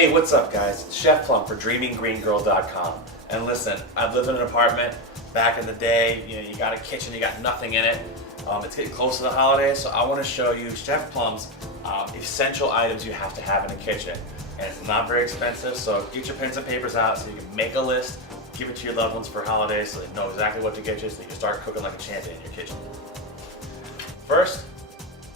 Hey, what's up guys? It's Chef Plum for DreamingGreenGirl.com. And listen, I've lived in an apartment back in the day. You got a kitchen, you got nothing in it. It's getting close to the holidays, so I want to show you Chef Plum's essential items you have to have in a kitchen. And it's not very expensive, so get your pens and papers out so you can make a list, give it to your loved ones for holidays so they know exactly what to get you so you can start cooking like a champion in your kitchen. First,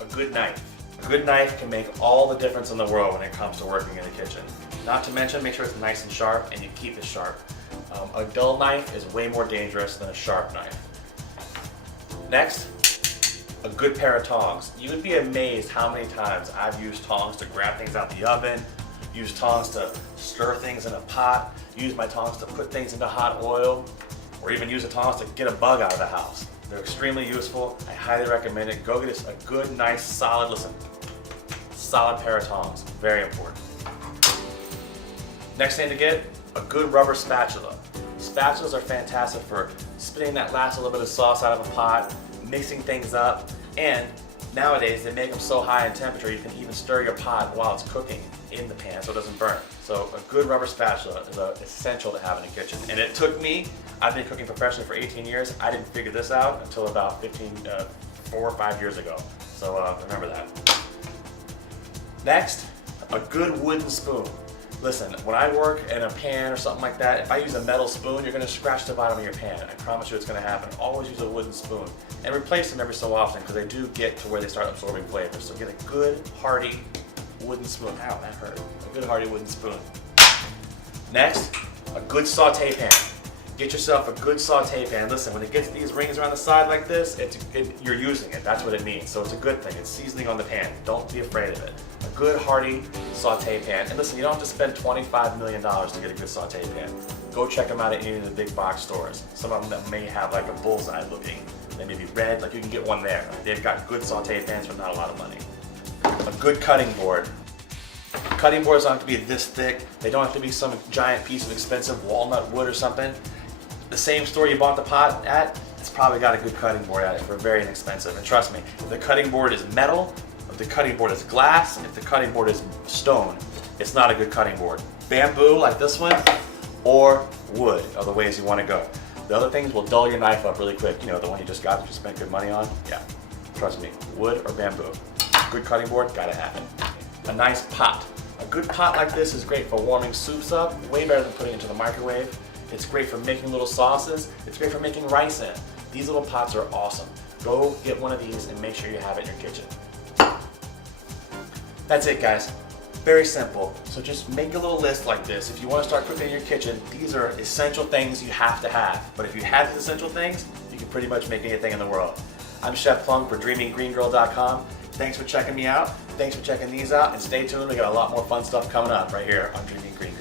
a good knife. A good knife can make all the difference in the world when it comes to working in the kitchen. Not to mention, make sure it's nice and sharp and you keep it sharp. A dull knife is way more dangerous than a sharp knife. Next, a good pair of tongs. You would be amazed how many times I've used tongs to grab things out the oven, use tongs to stir things in a pot, use my tongs to put things into hot oil, or even use the tongs to get a bug out of the house. They're extremely useful. I highly recommend it. Go get a good, nice, solid pair of tongs. Very important. Next thing to get, a good rubber spatula. Spatulas are fantastic for spitting that last little bit of sauce out of a pot, mixing things up, and nowadays they make them so high in temperature you can even stir your pot while it's cooking in the pan so it doesn't burn. So a good rubber spatula is essential to have in a kitchen. And it took me, I've been cooking professionally for 18 years, I didn't figure this out until about 4 or 5 years ago. So remember that. Next, a good wooden spoon. Listen, when I work in a pan or something like that, if I use a metal spoon, you're going to scratch the bottom of your pan. I promise you it's going to happen. Always use a wooden spoon. And replace them every so often because they do get to where they start absorbing flavor. So get a good, hearty wooden spoon. Ow, that hurt. A good, hearty wooden spoon. Next, a good saute pan. Get yourself a good saute pan. Listen, when it gets these rings around the side like this, you're using it. That's what it means. So it's a good thing. It's seasoning on the pan. Don't be afraid of it. A good hearty saute pan. And listen, you don't have to spend $25 million to get a good saute pan. Go check them out at any of the big box stores. Some of them that may have like a bullseye looking. They may be red, like you can get one there. They've got good saute pans for not a lot of money. A good cutting board. Cutting boards don't have to be this thick. They don't have to be some giant piece of expensive walnut wood or something. The same store you bought the pot at, it's probably got a good cutting board at it for very inexpensive. And trust me, if the cutting board is metal, if the cutting board is glass, if the cutting board is stone, it's not a good cutting board. Bamboo like this one, or wood are the ways you want to go. The other things will dull your knife up really quick. You know, the one you just got that you spent good money on? Yeah, trust me, wood or bamboo. Good cutting board, gotta have it. A nice pot. A good pot like this is great for warming soups up, way better than putting it into the microwave. It's great for making little sauces. It's great for making rice in. These little pots are awesome. Go get one of these and make sure you have it in your kitchen. That's it, guys. Very simple. So just make a little list like this. If you want to start cooking in your kitchen, these are essential things you have to have. But if you have these essential things, you can pretty much make anything in the world. I'm Chef Plum for DreamingGreenGirl.com. Thanks for checking me out. Thanks for checking these out. And stay tuned. We got a lot more fun stuff coming up right here on Dreaming Green.